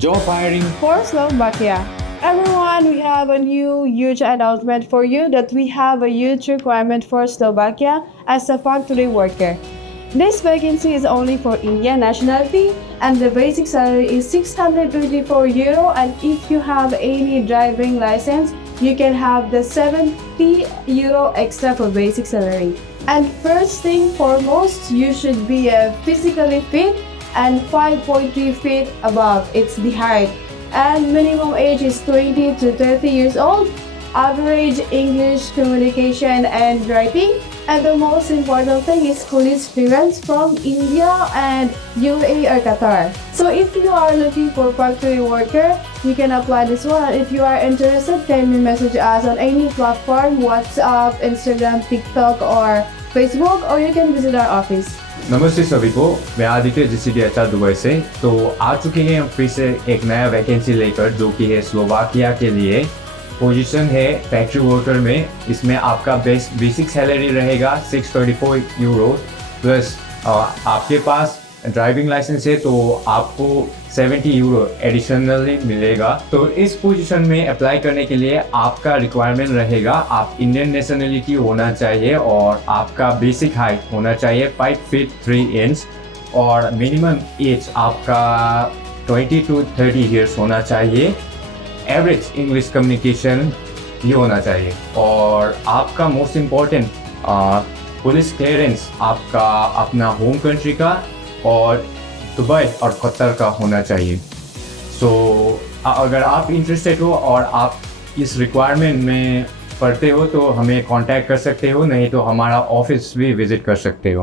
Job hiring for Slovakia. Everyone, we have a new huge announcement for you that we have a huge requirement for Slovakia as a factory worker. This vacancy is only for Indian nationality and the basic salary is 624 euro, and if you have any driving license, you can have the 70 euro extra for basic salary. And first thing foremost, you should be physically fit and 5.3 feet above, it's the height. And minimum age is 20 to 30 years old, average English communication and writing, and the most important thing is police clearance from India and UAE or Qatar. So if you are looking for factory worker, you can apply this one. If you are interested, kindly message us on any platform, WhatsApp, Instagram, TikTok or Facebook, or you can visit our office. नमस्ते सभी को, मैं Aditya GCD HR Dubai से। तो आ चुके हैं हम फिर से एक नया वैकेंसी लेकर, जो कि है स्लोवाकिया के लिए। पोजीशन है फैक्ट्री वर्कर में। इसमें आपका बेसिक सैलरी रहेगा 634 यूरो प्लस आपके पास ड्राइविंग लाइसेंस है तो आपको 70 यूरो एडिशनली मिलेगा। तो इस पोजीशन में अप्लाई करने के लिए आपका रिक्वायरमेंट रहेगा, आप इंडियन नेशनलिटी होना चाहिए और आपका बेसिक हाइट होना चाहिए 5 फीट 3 इंच और मिनिमम एज आपका 20 to 30 ईयर्स होना चाहिए। एवरेज इंग्लिश कम्युनिकेशन ये होना चाहिए और आपका मोस्ट इम्पॉर्टेंट पुलिस क्लियरेंस आपका अपना होम कंट्री का और दुबई और कतर का होना चाहिए। सो अगर आप इंटरेस्टेड हो और आप इस रिक्वायरमेंट में पढ़ते हो तो हमें कांटेक्ट कर सकते हो, नहीं तो हमारा ऑफिस भी विजिट कर सकते हो।